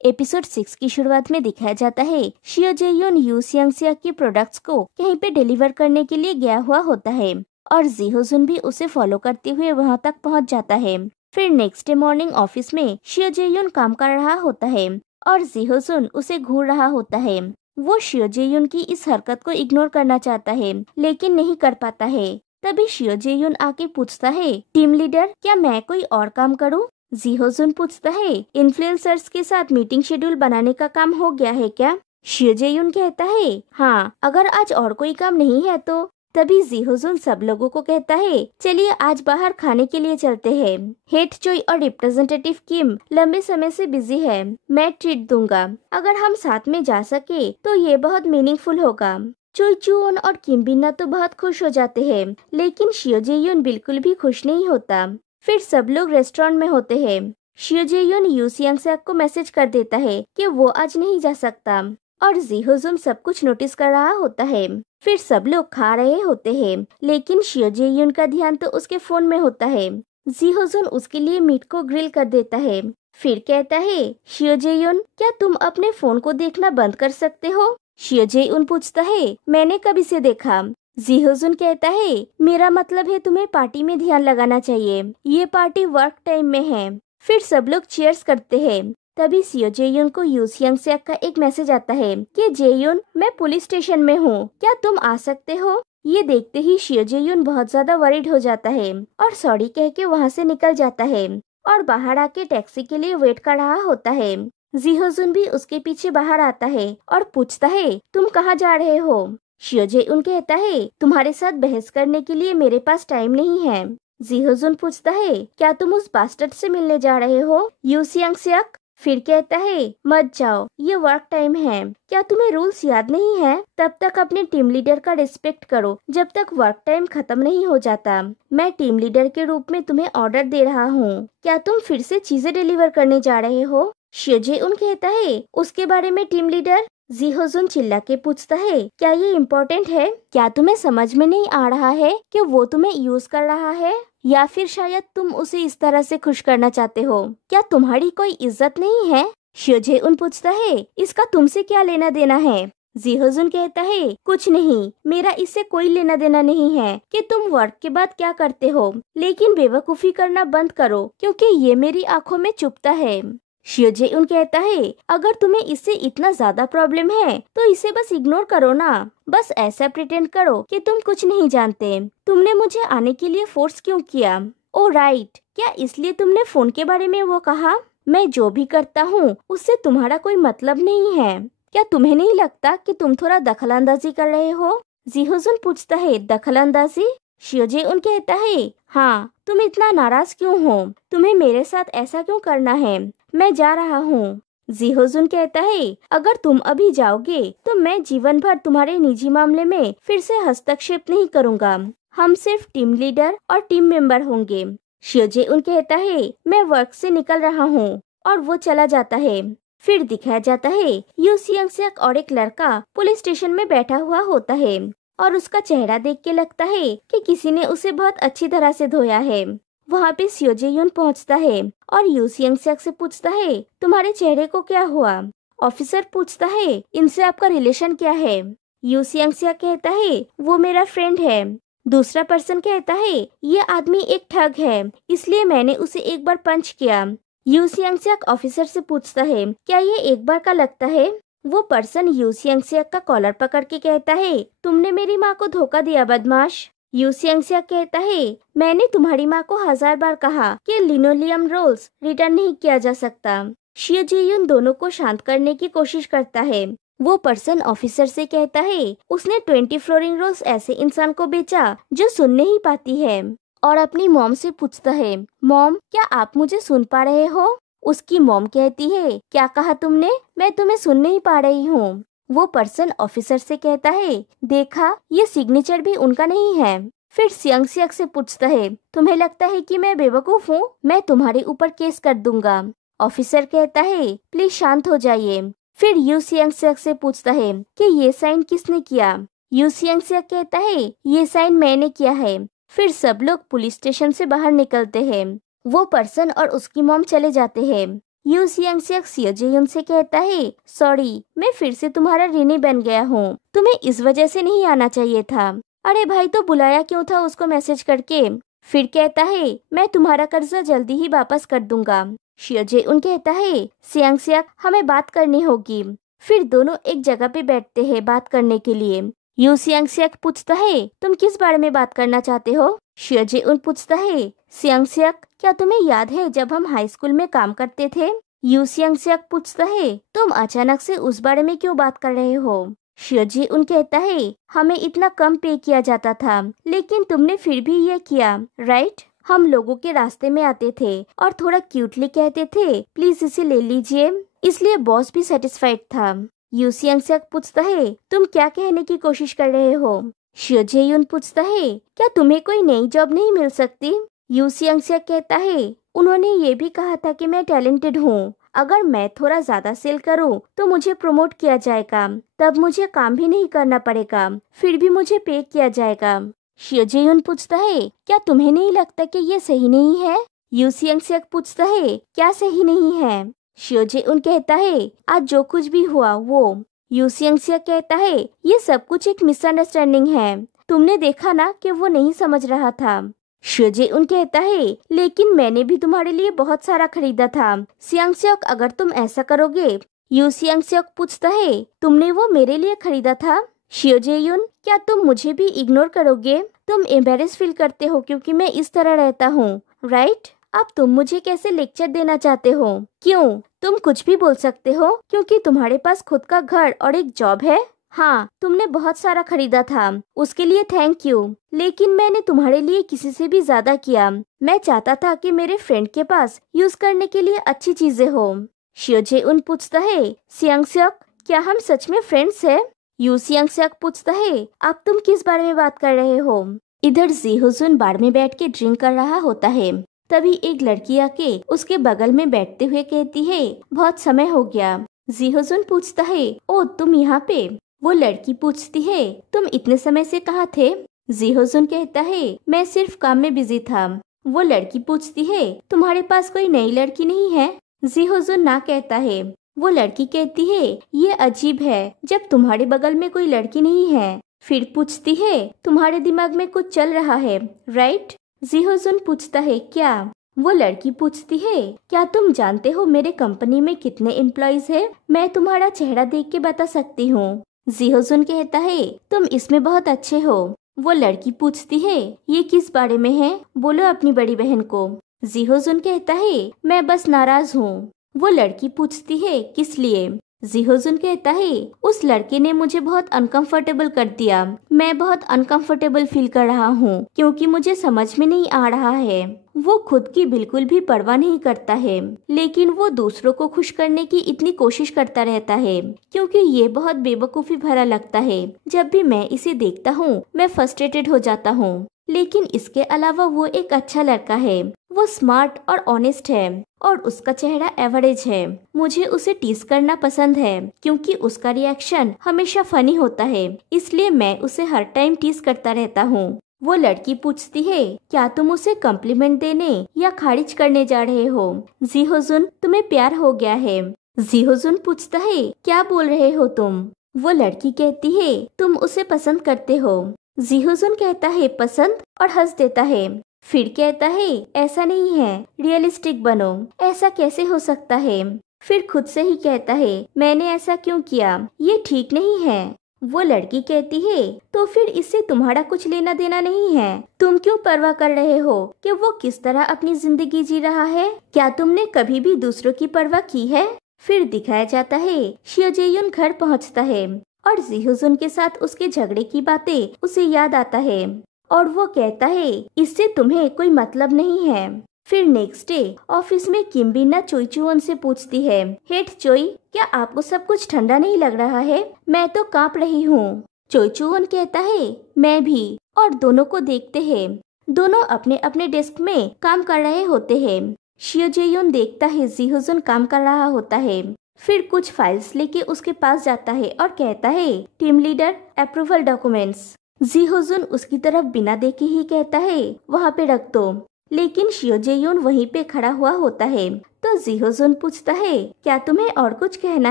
Episode 6 की शुरुआत में दिखाया जाता है शियो जे-यून यू सियांग-सियक के प्रोडक्ट्स को कहीं पे डिलीवर करने के लिए गया हुआ होता है और जी हो जुन भी उसे फॉलो करते हुए वहां तक पहुंच जाता है। फिर नेक्स्ट डे मॉर्निंग ऑफिस में शियो जे-यून काम कर रहा होता है और जी हो जुन उसे घूर रहा होता है। वो शियो जे-यून की इस हरकत को इग्नोर करना चाहता है लेकिन नहीं कर पाता है। तभी शियो जे-यून आके पूछता है, टीम लीडर क्या मैं कोई और काम करूं? जी हो जुन पूछता है, इन्फ्लुएंसर्स के साथ मीटिंग शेड्यूल बनाने का काम हो गया है क्या? शियो जे-यून कहता है, हाँ, अगर आज और कोई काम नहीं है तो। तभी जी हो जुन सब लोगों को कहता है, चलिए आज बाहर खाने के लिए चलते हैं। हेड चोई और रिप्रेजेंटेटिव किम लंबे समय से बिजी है, मैं ट्रीट दूंगा। अगर हम साथ में जा सके तो ये बहुत मीनिंगफुल होगा। चोई चुओन और किम बिन्ना तो बहुत खुश हो जाते हैं, लेकिन शियो जे-यून बिल्कुल भी खुश नहीं होता। फिर सब लोग रेस्टोरेंट में होते हैं। शियो जे-यून यू सियांग-सियक को मैसेज कर देता है कि वो आज नहीं जा सकता और जी हो जुन सब कुछ नोटिस कर रहा होता है। फिर सब लोग खा रहे होते हैं, लेकिन शियो जे-यून का ध्यान तो उसके फोन में होता है। जी हो जुन उसके लिए मीट को ग्रिल कर देता है। फिर कहता है, शियो जे-यून क्या तुम अपने फोन को देखना बंद कर सकते हो? शियो जे-यून पूछता है, मैंने कब इसे देखा? जी हो जुन कहता है, मेरा मतलब है तुम्हें पार्टी में ध्यान लगाना चाहिए, ये पार्टी वर्क टाइम में है। फिर सब लोग चीयर्स करते हैं। तभी शियो जे-यून को यू सियांग-सियक का एक मैसेज आता है कि जे-यून मैं पुलिस स्टेशन में हूँ, क्या तुम आ सकते हो? ये देखते ही शियो जे-यून बहुत ज्यादा वरीड हो जाता है और सॉरी कह के वहाँ से निकल जाता है और बाहर आके टैक्सी के लिए वेट कर रहा होता है। जी हो जुन भी उसके पीछे बाहर आता है और पूछता है, तुम कहाँ जा रहे हो? शियो जे-यून कहता है, तुम्हारे साथ बहस करने के लिए मेरे पास टाइम नहीं है। जी हो जुन पूछता है, क्या तुम उस बास्टर्ड से मिलने जा रहे हो, यू सियांग-सियक? फिर कहता है, मत जाओ, ये वर्क टाइम है। क्या तुम्हें रूल्स याद नहीं है? तब तक अपने टीम लीडर का रिस्पेक्ट करो जब तक वर्क टाइम खत्म नहीं हो जाता। मैं टीम लीडर के रूप में तुम्हें ऑर्डर दे रहा हूँ। क्या तुम फिर से चीजें डिलीवर करने जा रहे हो? शियो जे-यून कहता है, उसके बारे में टीम लीडर? जी हो जुन चिल्ला के पूछता है, क्या ये इम्पोर्टेंट है? क्या तुम्हें समझ में नहीं आ रहा है कि वो तुम्हें यूज कर रहा है या फिर शायद तुम उसे इस तरह से खुश करना चाहते हो? क्या तुम्हारी कोई इज्जत नहीं है? शियो जे-यून पूछता है, इसका तुमसे क्या लेना देना है? जी हो जुन कहता है, कुछ नहीं, मेरा इससे कोई लेना देना नहीं है कि तुम वर्क के बाद क्या करते हो, लेकिन बेवकूफी करना बंद करो क्योंकि ये मेरी आंखों में चुभता है। शियो जे-यून कहता है, अगर तुम्हें इससे इतना ज्यादा प्रॉब्लम है तो इसे बस इग्नोर करो ना। बस ऐसा प्रिटेंड करो कि तुम कुछ नहीं जानते। तुमने मुझे आने के लिए फोर्स क्यों किया? ओ राइट, क्या इसलिए तुमने फोन के बारे में वो कहा? मैं जो भी करता हूँ उससे तुम्हारा कोई मतलब नहीं है। क्या तुम्हें नहीं लगता कि तुम थोड़ा दखलंदाजी कर रहे हो? जी हो जुन पूछता है, दखलंदाजी? शियो जे-यून कहता है, हाँ, तुम इतना नाराज क्यों हो? तुम्हें मेरे साथ ऐसा क्यों करना है? मैं जा रहा हूँ। जी हो जुन कहता है, अगर तुम अभी जाओगे तो मैं जीवन भर तुम्हारे निजी मामले में फिर से हस्तक्षेप नहीं करूँगा। हम सिर्फ टीम लीडर और टीम मेंबर होंगे। शियो जे-यून कहता है, मैं वर्क से निकल रहा हूँ और वो चला जाता है। फिर दिखाया जाता है यू सियांग-सियक और एक लड़का पुलिस स्टेशन में बैठा हुआ होता है और उसका चेहरा देख के लगता है कि किसी ने उसे बहुत अच्छी तरह से धोया है। वहाँ पे शियो जे-यून पहुँचता है और यू सियांग-सियक से पूछता है, तुम्हारे चेहरे को क्या हुआ? ऑफिसर पूछता है, इनसे आपका रिलेशन क्या है? यू सियांग-सियक कहता है, वो मेरा फ्रेंड है। दूसरा पर्सन कहता है, ये आदमी एक ठग है, इसलिए मैंने उसे एक बार पंच किया। यू सियांग-सियक ऑफिसर से पूछता है, क्या ये एक बार का लगता है? वो पर्सन यू सियांग-सियक का कॉलर पकड़ के कहता है, तुमने मेरी माँ को धोखा दिया बदमाश। यू सियांग-सियक कहता है, मैंने तुम्हारी माँ को 1000 बार कहा कि लिनोलियम रोल्स रिटर्न नहीं किया जा सकता। शियो जे-यून दोनों को शांत करने की कोशिश करता है। वो पर्सन ऑफिसर से कहता है, उसने 20 फ्लोरिंग रोल्स ऐसे इंसान को बेचा जो सुन नहीं पाती है और अपनी मॉम से पूछता है, मॉम क्या आप मुझे सुन पा रहे हो? उसकी मॉम कहती है, क्या कहा तुमने? मैं तुम्हें सुन नहीं पा रही हूँ। वो पर्सन ऑफिसर से कहता है, देखा, ये सिग्नेचर भी उनका नहीं है। फिर सियांग-सियक से पूछता है, तुम्हें लगता है कि मैं बेवकूफ हूँ? मैं तुम्हारे ऊपर केस कर दूंगा। ऑफिसर कहता है, प्लीज शांत हो जाइए। फिर यू सियांग-सियक से पूछता है कि ये साइन किसने किया? यू सियांग-सियक कहता है, ये साइन मैंने किया है। फिर सब लोग पुलिस स्टेशन से बाहर निकलते हैं। वो पर्सन और उसकी मॉम चले जाते हैं। यू सियांगसियक सियो जेयुन से कहता है, सॉरी, मैं फिर से तुम्हारा ऋणी बन गया हूँ, तुम्हें इस वजह से नहीं आना चाहिए था। अरे भाई, तो बुलाया क्यों था उसको मैसेज करके? फिर कहता है, मैं तुम्हारा कर्जा जल्दी ही वापस कर दूंगा। शियो जेउन कहता है, सियांगसियक, हमें बात करनी होगी। फिर दोनों एक जगह पे बैठते हैं बात करने के लिए। यू सियांगसियक पूछता है, तुम किस बारे में बात करना चाहते हो? शियो जेउन पूछता है, सियांगसियक, क्या तुम्हें याद है जब हम हाई स्कूल में काम करते थे? यू सियांगसियक पूछता है, तुम अचानक से उस बारे में क्यों बात कर रहे हो? शियो जेउन कहता है, हमें इतना कम पे किया जाता था, लेकिन तुमने फिर भी ये किया, राइट? हम लोगों के रास्ते में आते थे और थोड़ा क्यूटली कहते थे, प्लीज इसे ले लीजिए, इसलिए बॉस भी सेटिस्फाइड था। यू सियांगसियक पूछता है, तुम क्या कहने की कोशिश कर रहे हो? शियो जेयुन पूछता है, क्या तुम्हें कोई नई जॉब नहीं मिल सकती? यू सियांगसियक कहता है, उन्होंने ये भी कहा था कि मैं टैलेंटेड हूँ, अगर मैं थोड़ा ज्यादा सेल करूँ तो मुझे प्रमोट किया जाएगा, तब मुझे काम भी नहीं करना पड़ेगा, फिर भी मुझे पे किया जाएगा। शियो जेयुन पूछता है, क्या तुम्हें नहीं लगता कि ये सही नहीं है? यू सियांगसियक पूछता है, क्या सही नहीं है? शियो जेउन कहता है, आज जो कुछ भी हुआ वो। यू सियांगसियक कहता है, ये सब कुछ एक मिसअंडरस्टैंडिंग है, तुमने देखा ना कि वो नहीं समझ रहा था। शियो जेउन कहता है, लेकिन मैंने भी तुम्हारे लिए बहुत सारा खरीदा था, सियांगसियक, अगर तुम ऐसा करोगे। यू सियांगसियक पूछता है, तुमने वो मेरे लिए खरीदा था? शियो जेयुन, क्या तुम मुझे भी इग्नोर करोगे? तुम एम्बेरेस फील करते हो क्योंकि मैं इस तरह रहता हूँ, राइट? अब तुम मुझे कैसे लेक्चर देना चाहते हो? क्यों? तुम कुछ भी बोल सकते हो क्योंकि तुम्हारे पास खुद का घर और एक जॉब है। हाँ, तुमने बहुत सारा खरीदा था, उसके लिए थैंक यू, लेकिन मैंने तुम्हारे लिए किसी से भी ज्यादा किया। मैं चाहता था कि मेरे फ्रेंड के पास यूज करने के लिए अच्छी चीजें हो। शियो जेउन पूछता है, सियांगसियक, क्या हम सच में फ्रेंड्स हैं? यू सियांगसियक पूछता है, अब तुम किस बारे में बात कर रहे हो? इधर जीहोजुन बार में बैठ के ड्रिंक कर रहा होता है। तभी एक लड़की आके उसके बगल में बैठते हुए कहती है, बहुत समय हो गया। जीहोजुन पूछता है, ओ तुम यहाँ पे? वो लड़की पूछती है, तुम इतने समय से कहाँ थे? जीहोजुन कहता है, मैं सिर्फ काम में बिजी था। वो लड़की पूछती है, तुम्हारे पास कोई नई लड़की नहीं है? जीहोजुन ना कहता है। वो लड़की कहती है, ये अजीब है जब तुम्हारे बगल में कोई लड़की नहीं है। फिर पूछती है, तुम्हारे दिमाग में कुछ चल रहा है, राइट? जीहोजुन पूछता है, क्या? वो लड़की पूछती है, क्या तुम जानते हो मेरे कंपनी में कितने एम्प्लॉइज है? मैं तुम्हारा चेहरा देख के बता सकती हूँ। जीहोजुन कहता है, तुम इसमें बहुत अच्छे हो। वो लड़की पूछती है, ये किस बारे में है? बोलो अपनी बड़ी बहन को। जीहोजुन कहता है, मैं बस नाराज हूँ। वो लड़की पूछती है, किस लिए? जीहोजुन कहता है, उस लड़के ने मुझे बहुत अनकंफर्टेबल कर दिया। मैं बहुत अनकंफर्टेबल फील कर रहा हूँ क्योंकि मुझे समझ में नहीं आ रहा है। वो खुद की बिल्कुल भी परवाह नहीं करता है, लेकिन वो दूसरों को खुश करने की इतनी कोशिश करता रहता है क्योंकि ये बहुत बेवकूफी भरा लगता है। जब भी मैं इसे देखता हूँ मैं फ्रस्ट्रेटेड हो जाता हूँ। लेकिन इसके अलावा वो एक अच्छा लड़का है। वो स्मार्ट और ऑनेस्ट है और उसका चेहरा एवरेज है। मुझे उसे टीज करना पसंद है क्योंकि उसका रिएक्शन हमेशा फनी होता है, इसलिए मैं उसे हर टाइम टीज करता रहता हूँ। वो लड़की पूछती है, क्या तुम उसे कॉम्प्लीमेंट देने या खारिज करने जा रहे हो? जीहोजुन, तुम्हें प्यार हो गया है। जीहोजुन पूछता है, क्या बोल रहे हो तुम? वो लड़की कहती है, तुम उसे पसंद करते हो। जीहोजुन कहता है, पसंद, और हंस देता है। फिर कहता है, ऐसा नहीं है, रियलिस्टिक बनो। ऐसा कैसे हो सकता है? फिर खुद से ही कहता है, मैंने ऐसा क्यों किया? ये ठीक नहीं है। वो लड़की कहती है, तो फिर इससे तुम्हारा कुछ लेना देना नहीं है। तुम क्यों परवाह कर रहे हो कि वो किस तरह अपनी जिंदगी जी रहा है? क्या तुमने कभी भी दूसरों की परवाह की है? फिर दिखाया जाता है, शियो जेयुन घर पहुंचता है और जीहोजुन के साथ उसके झगड़े की बातें उसे याद आता है और वो कहता है, इससे तुम्हें कोई मतलब नहीं है। फिर नेक्स्ट डे ऑफिस में किमबिना चोईचुओन से पूछती है, हेड चोई, क्या आपको सब कुछ ठंडा नहीं लग रहा है? मैं तो कांप रही हूँ। चोईचुओन कहता है, मैं भी। और दोनों को देखते हैं। दोनों अपने अपने डेस्क में काम कर रहे होते हैं। शियो जेयुन देखता है जीहोजुन काम कर रहा होता है। फिर कुछ फाइल्स लेके उसके पास जाता है और कहता है, टीम लीडर, अप्रूवल डॉक्यूमेंट्स। जीहोजुन उसकी तरफ बिना देखे ही कहता है, वहाँ पे रख दो। लेकिन शियो जे-यून वहीं पे खड़ा हुआ होता है। तो जी-हो-जुन पूछता है, क्या तुम्हें और कुछ कहना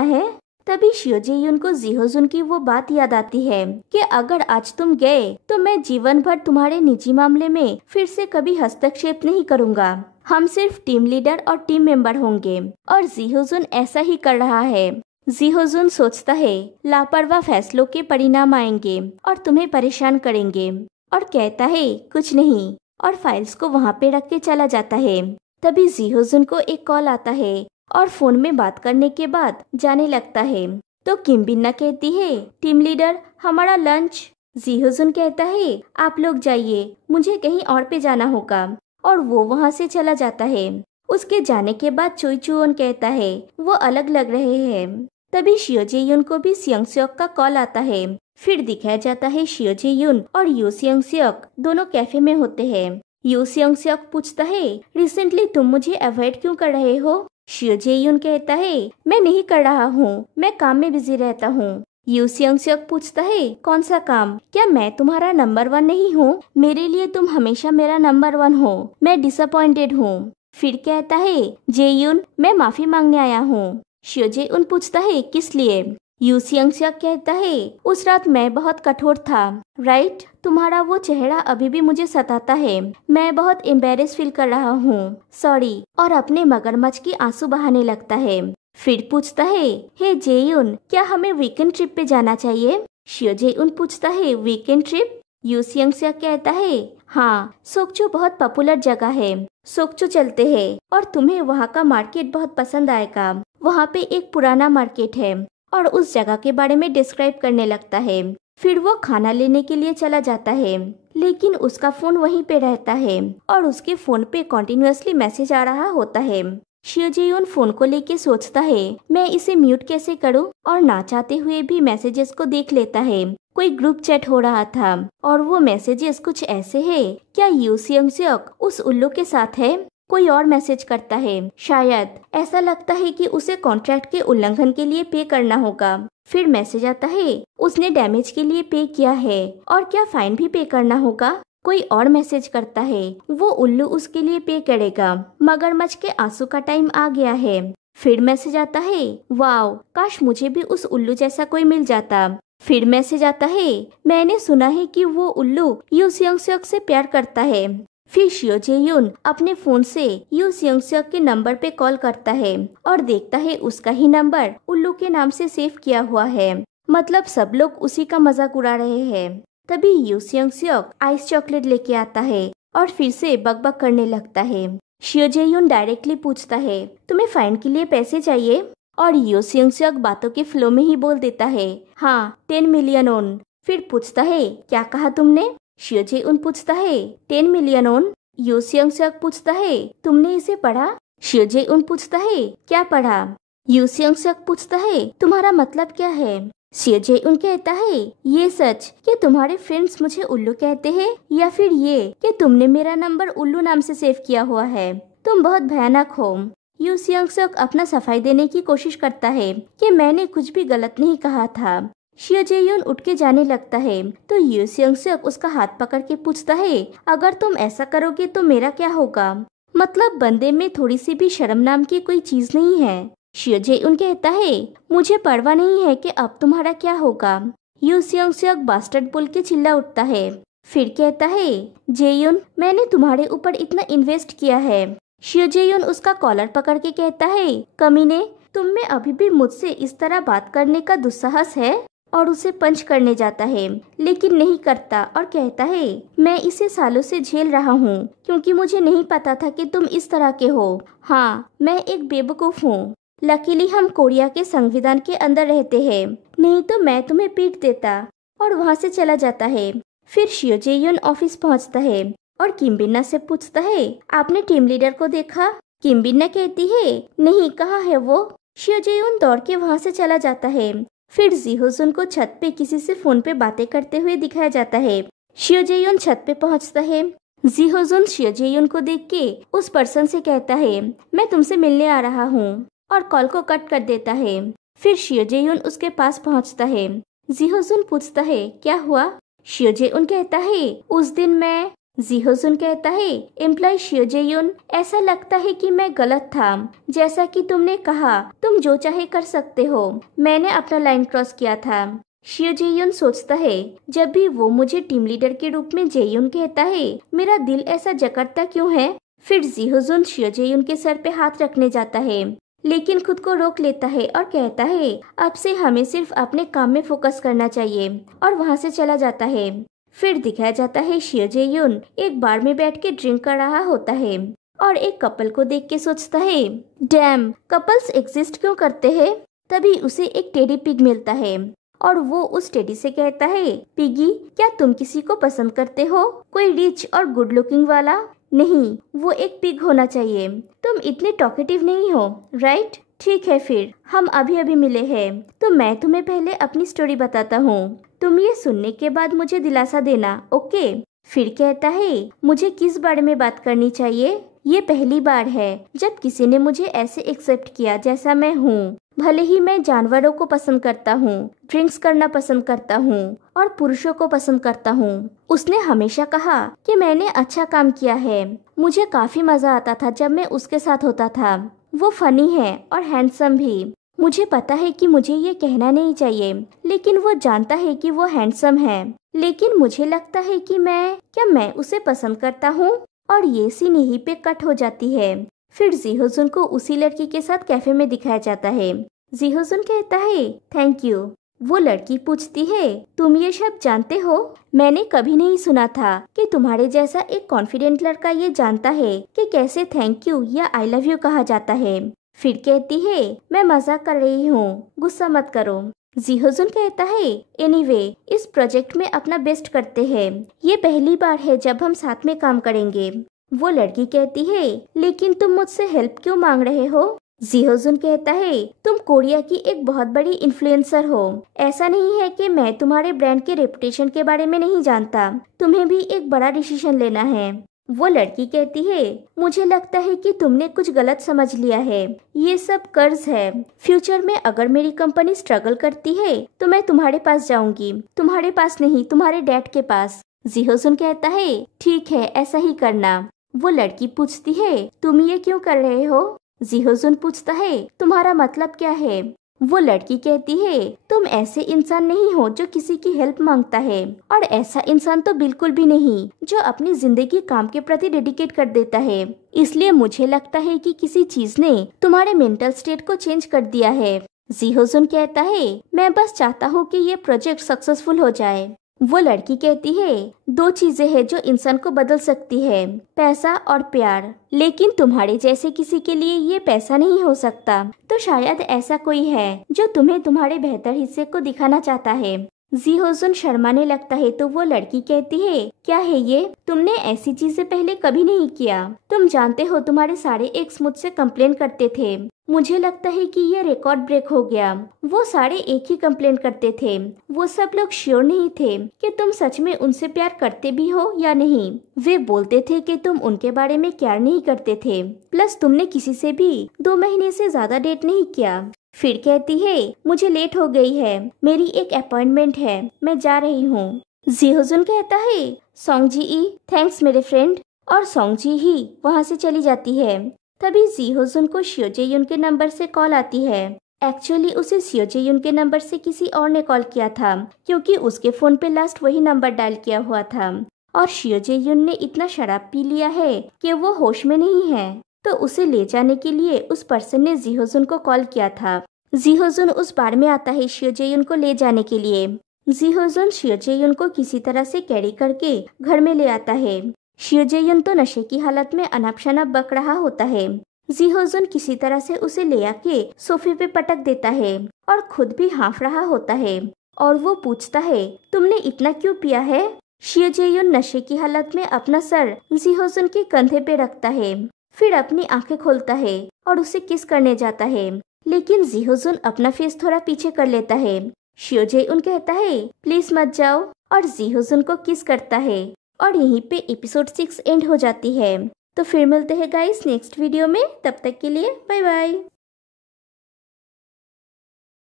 है? तभी शियो जे-यून को जी-हो-जुन की वो बात याद आती है कि अगर आज तुम गए तो मैं जीवन भर तुम्हारे निजी मामले में फिर से कभी हस्तक्षेप नहीं करूँगा। हम सिर्फ टीम लीडर और टीम मेंबर होंगे। और जी-हो-जुन ऐसा ही कर रहा है। जी-हो-जुन सोचता है, लापरवाह फैसलों के परिणाम आएंगे और तुम्हें परेशान करेंगे, और कहता है कुछ नहीं, और फाइल्स को वहाँ पे रख के चला जाता है। तभी जी-हो-जुन को एक कॉल आता है और फोन में बात करने के बाद जाने लगता है। तो किम बिन्ना कहती है, टीम लीडर हमारा लंच। जी-हो-जुन कहता है, आप लोग जाइए, मुझे कहीं और पे जाना होगा, और वो वहाँ से चला जाता है। उसके जाने के बाद चोई चू-ओन कहता है, वो अलग लग रहे हैं। तभी शियो जे-यून को भी सियोंग-सियोक का कॉल आता है। फिर दिखाया जाता है शियो जे-यून और यू सियोंग-सियोक दोनों कैफे में होते हैं। यू सियोंग-सियोक पूछता है, रिसेंटली तुम मुझे अवॉइड क्यों कर रहे हो? शियो जे-यून कहता है, मैं नहीं कर रहा हूँ, मैं काम में बिजी रहता हूँ। यू सियोंग-सियोक पूछता है, कौन सा काम? क्या मैं तुम्हारा नंबर 1 नहीं हूँ? मेरे लिए तुम हमेशा मेरा नंबर 1 हो। मैं डिसअपॉइंटेड हूँ। फिर कहता है, जे-यून मैं माफी मांगने आया हूँ। शियो जे-यून पूछता है, किस लिए? यू सियोंग-सियोक कहता है, उस रात मैं बहुत कठोर था, राइट? तुम्हारा वो चेहरा अभी भी मुझे सताता है। मैं बहुत एम्बेरेस फील कर रहा हूँ, सॉरी। और अपने मगरमच्छ की आंसू बहाने लगता है। फिर पूछता है, हे जे-यून क्या हमें वीकेंड ट्रिप पे जाना चाहिए? शियो जे-यून पूछता है, वीकेंड ट्रिप? यू सियोंग-सियोक कहता है, हाँ, सोक्चो बहुत पॉपुलर जगह है, सोक्चो चलते हैं, और तुम्हें वहाँ का मार्केट बहुत पसंद आएगा। वहाँ पे एक पुराना मार्केट है, और उस जगह के बारे में डिस्क्राइब करने लगता है। फिर वो खाना लेने के लिए चला जाता है, लेकिन उसका फोन वहीं पे रहता है, और उसके फोन पे कॉन्टिन्यूअसली मैसेज आ रहा होता है। शियो जे-यून फोन को लेके सोचता है, मैं इसे म्यूट कैसे करूं, और ना चाहते हुए भी मैसेजेस को देख लेता है। कोई ग्रुप चैट हो रहा था, और वो मैसेजेस कुछ ऐसे है, क्या यू सियोंग-सियोक उस उल्लू के साथ है? कोई और मैसेज करता है, शायद ऐसा लगता है कि उसे कॉन्ट्रैक्ट के उल्लंघन के लिए पे करना होगा। फिर मैसेज आता है, उसने डैमेज के लिए पे किया है, और क्या फाइन भी पे करना होगा? कोई और मैसेज करता है, वो उल्लू उसके लिए पे करेगा, मगरमच्छ के आंसू का टाइम आ गया है। फिर मैसेज आता है, वाओ, काश मुझे भी उस उल्लू जैसा कोई मिल जाता। फिर मैसेज आता है, मैंने सुना है कि वो उल्लू यू सियोंग-सियोक से प्यार करता है। फिर शियो जे-यून अपने फोन से यू सियोंग-सियोक के नंबर पे कॉल करता है, और देखता है उसका ही नंबर उल्लू के नाम से सेव किया हुआ है। मतलब सब लोग उसी का मजाक उड़ा रहे हैं। तभी यू सियोंग-सियोक आइस चॉकलेट लेके आता है, और फिर से बकबक करने लगता है। शियो जे-यून डायरेक्टली पूछता है, तुम्हें फाइन के लिए पैसे चाहिए? और यू सियोंग-सियोक बातों के फ्लो में ही बोल देता है, हाँ, 10 मिलियन ओन। फिर पूछता है, क्या कहा तुमने? शियो जे-यून पूछता है, 10 मिलियन ओन। यू सियोंग-सियोक पूछता है, तुमने इसे पढ़ा? शियो जे-यून पूछता है, क्या पढ़ा? यू सियोंग-सियोक पूछता है, तुम्हारा मतलब क्या है? शियो जे-यून कहता है, ये सच कि तुम्हारे फ्रेंड्स मुझे उल्लू कहते हैं, या फिर ये कि तुमने मेरा नंबर उल्लू नाम से सेव किया हुआ है? तुम बहुत भयानक हो। यू सियोंग-सियोक अपना सफाई देने की कोशिश करता है कि मैंने कुछ भी गलत नहीं कहा था। शियो जे-यून उठ के जाने लगता है, तो यू सियोंग-सियोक उसका हाथ पकड़ के पूछता है, अगर तुम ऐसा करोगे तो मेरा क्या होगा? मतलब बंदे में थोड़ी सी भी शर्म नाम की कोई चीज नहीं है। शियो जे-यून कहता है, मुझे परवाह नहीं है कि अब तुम्हारा क्या होगा। यू सियोंग-सियोक बास्टर्ड बोल के चिल्ला उठता है। फिर कहता है, जे-यून मैंने तुम्हारे ऊपर इतना इन्वेस्ट किया है। शियो जे-यून उसका कॉलर पकड़ के कहता है, कमीने, तुम में अभी भी मुझसे इस तरह बात करने का दुस्साहस है? और उसे पंच करने जाता है, लेकिन नहीं करता, और कहता है, मैं इसे सालों से झेल रहा हूँ, क्योंकि मुझे नहीं पता था कि तुम इस तरह के हो। हाँ, मैं एक बेवकूफ हूँ। लकीली हम कोरिया के संविधान के अंदर रहते हैं, नहीं तो मैं तुम्हें पीट देता। और वहाँ से चला जाता है। फिर शियो जे-यून ऑफिस पहुँचता है, और किम बिन्ना से पूछता है, आपने टीम लीडर को देखा? किम बिन्ना कहती है, नहीं, कहाँ है वो? शियो जे-यून दौड़ के वहाँ से चला जाता है। फिर जी-हो-जुन को छत पे किसी से फोन पे बातें करते हुए दिखाया जाता है। शियो जे-यून छत पे पहुंचता है। जी-हो-जुन शियो जे-यून को देख के उस पर्सन से कहता है, मैं तुमसे मिलने आ रहा हूँ, और कॉल को कट कर देता है। फिर शियो जे-यून उसके पास पहुंचता है। जी-हो-जुन पूछता है, क्या हुआ? शियो जे-यून कहता है, उस दिन मैं जीहोजुन कहता है, एम्प्लॉय शियो जे-यून, ऐसा लगता है कि मैं गलत था। जैसा कि तुमने कहा, तुम जो चाहे कर सकते हो। मैंने अपना लाइन क्रॉस किया था। शियो जे-यून सोचता है, जब भी वो मुझे टीम लीडर के रूप में जे-यून कहता है, मेरा दिल ऐसा जकड़ता क्यों है। फिर जीहोजुन शियो जे-यून के सर पे हाथ रखने जाता है, लेकिन खुद को रोक लेता है और कहता है, अब से हमें सिर्फ अपने काम में फोकस करना चाहिए, और वहाँ से चला जाता है। फिर दिखाया जाता है शियो जे-यून एक बार में बैठ के ड्रिंक कर रहा होता है और एक कपल को देख के सोचता है, डैम, कपल्स एग्जिस्ट क्यों करते हैं। तभी उसे एक टेडी पिग मिलता है और वो उस टेडी से कहता है, पिगी, क्या तुम किसी को पसंद करते हो, कोई रिच और गुड लुकिंग वाला। नहीं, वो एक पिग होना चाहिए। तुम इतने टॉकेटिव नहीं हो, राइट। ठीक है, फिर हम अभी अभी मिले हैं, तो मैं तुम्हें पहले अपनी स्टोरी बताता हूँ। तुम ये सुनने के बाद मुझे दिलासा देना, ओके। फिर कहता है, मुझे किस बारे में बात करनी चाहिए। ये पहली बार है जब किसी ने मुझे ऐसे एक्सेप्ट किया जैसा मैं हूँ। भले ही मैं जानवरों को पसंद करता हूँ, ड्रिंक्स करना पसंद करता हूँ और पुरुषों को पसंद करता हूँ। उसने हमेशा कहा कि मैंने अच्छा काम किया है। मुझे काफी मजा आता था जब मैं उसके साथ होता था। वो फनी है और हैंडसम भी। मुझे पता है कि मुझे ये कहना नहीं चाहिए, लेकिन वो जानता है कि वो हैंडसम है। लेकिन मुझे लगता है कि मैं उसे पसंद करता हूँ। और ये सीन यहीं पे कट हो जाती है। फिर जीहोजुन को उसी लड़की के साथ कैफे में दिखाया जाता है। जीहोजुन कहता है, थैंक यू। वो लड़की पूछती है, तुम ये शब्द जानते हो। मैंने कभी नहीं सुना था कि तुम्हारे जैसा एक कॉन्फिडेंट लड़का ये जानता है कि कैसे थैंक यू या आई लव यू कहा जाता है। फिर कहती है, मैं मजाक कर रही हूँ, गुस्सा मत करो। जीहोजुन कहता है, एनीवे, इस प्रोजेक्ट में अपना बेस्ट करते हैं। ये पहली बार है जब हम साथ में काम करेंगे। वो लड़की कहती है, लेकिन तुम मुझसे हेल्प क्यों मांग रहे हो। जीहोजुन कहता है, तुम कोरिया की एक बहुत बड़ी इन्फ्लुएंसर हो। ऐसा नहीं है कि मैं तुम्हारे ब्रांड के रेपुटेशन के बारे में नहीं जानता। तुम्हें भी एक बड़ा डिसीजन लेना है। वो लड़की कहती है, मुझे लगता है कि तुमने कुछ गलत समझ लिया है। ये सब कर्ज है। फ्यूचर में अगर मेरी कंपनी स्ट्रगल करती है तो मैं तुम्हारे पास जाऊंगी। तुम्हारे पास नहीं, तुम्हारे डैड के पास। जीहोजुन कहता है, ठीक है, ऐसा ही करना। वो लड़की पूछती है, तुम ये क्यों कर रहे हो। जीहोजुन पूछता है, तुम्हारा मतलब क्या है। वो लड़की कहती है, तुम ऐसे इंसान नहीं हो जो किसी की हेल्प मांगता है, और ऐसा इंसान तो बिल्कुल भी नहीं जो अपनी जिंदगी काम के प्रति डेडिकेट कर देता है। इसलिए मुझे लगता है कि किसी चीज ने तुम्हारे मेंटल स्टेट को चेंज कर दिया है। जीहोजुन कहता है, मैं बस चाहता हूँ कि ये प्रोजेक्ट सक्सेसफुल हो जाए। वो लड़की कहती है, दो चीजें हैं जो इंसान को बदल सकती है, पैसा और प्यार। लेकिन तुम्हारे जैसे किसी के लिए ये पैसा नहीं हो सकता, तो शायद ऐसा कोई है जो तुम्हें तुम्हारे बेहतर हिस्से को दिखाना चाहता है। जीहोजुन शर्माने लगता है तो वो लड़की कहती है, क्या है ये, तुमने ऐसी चीजें पहले कभी नहीं किया। तुम जानते हो तुम्हारे सारे एक्स मुझसे कंप्लेन करते थे। मुझे लगता है कि ये रिकॉर्ड ब्रेक हो गया। वो सारे एक ही कंप्लेन करते थे। वो सब लोग श्योर नहीं थे कि तुम सच में उनसे प्यार करते भी हो या नहीं। वे बोलते थे कि तुम उनके बारे में केयर नहीं करते थे। प्लस तुमने किसी से भी 2 महीने से ज्यादा डेट नहीं किया। फिर कहती है, मुझे लेट हो गई है, मेरी एक अपॉइंटमेंट है, मैं जा रही हूँ। जीहोजुन कहता है, सोंगजी ई, थैंक्स मेरे फ्रेंड। और सोंगजी ही वहाँ से चली जाती है। तभी जीहोजुन को शियो जे-यून के नंबर से कॉल आती है। एक्चुअली उसे शियो जे-यून के नंबर से किसी और ने कॉल किया था, क्योंकि उसके फोन पे लास्ट वही नंबर डायल किया हुआ था। और शियो जे-यून ने इतना शराब पी लिया है कि वो होश में नहीं है, तो उसे ले जाने के लिए उस पर्सन ने जीहोजुन को कॉल किया था। जीहोजुन उस बार में आता है शियो जे-यून को ले जाने के लिए। जीहोजुन शियो जे-यून को किसी तरह से कैरी करके घर में ले आता है। शियो जे-यून तो नशे की हालत में अनाप शनाप बक रहा होता है। जीहोजुन किसी तरह से उसे ले आके सोफे पे पटक देता है और खुद भी हाँफ रहा होता है। और वो पूछता है, तुमने इतना क्यों पिया है। शियो जे-यून नशे की हालत में अपना सर जीहोजुन के कंधे पे रखता है, फिर अपनी आंखें खोलता है और उसे किस करने जाता है। लेकिन जीहोजुन अपना फेस थोड़ा पीछे कर लेता है। शियो जे-यून कहता है, प्लीज मत जाओ, और जीहोजुन को किस करता है। और यहीं पे एपिसोड 6 एंड हो जाती है। तो फिर मिलते हैं गाइस नेक्स्ट वीडियो में। तब तक के लिए बाय बाय।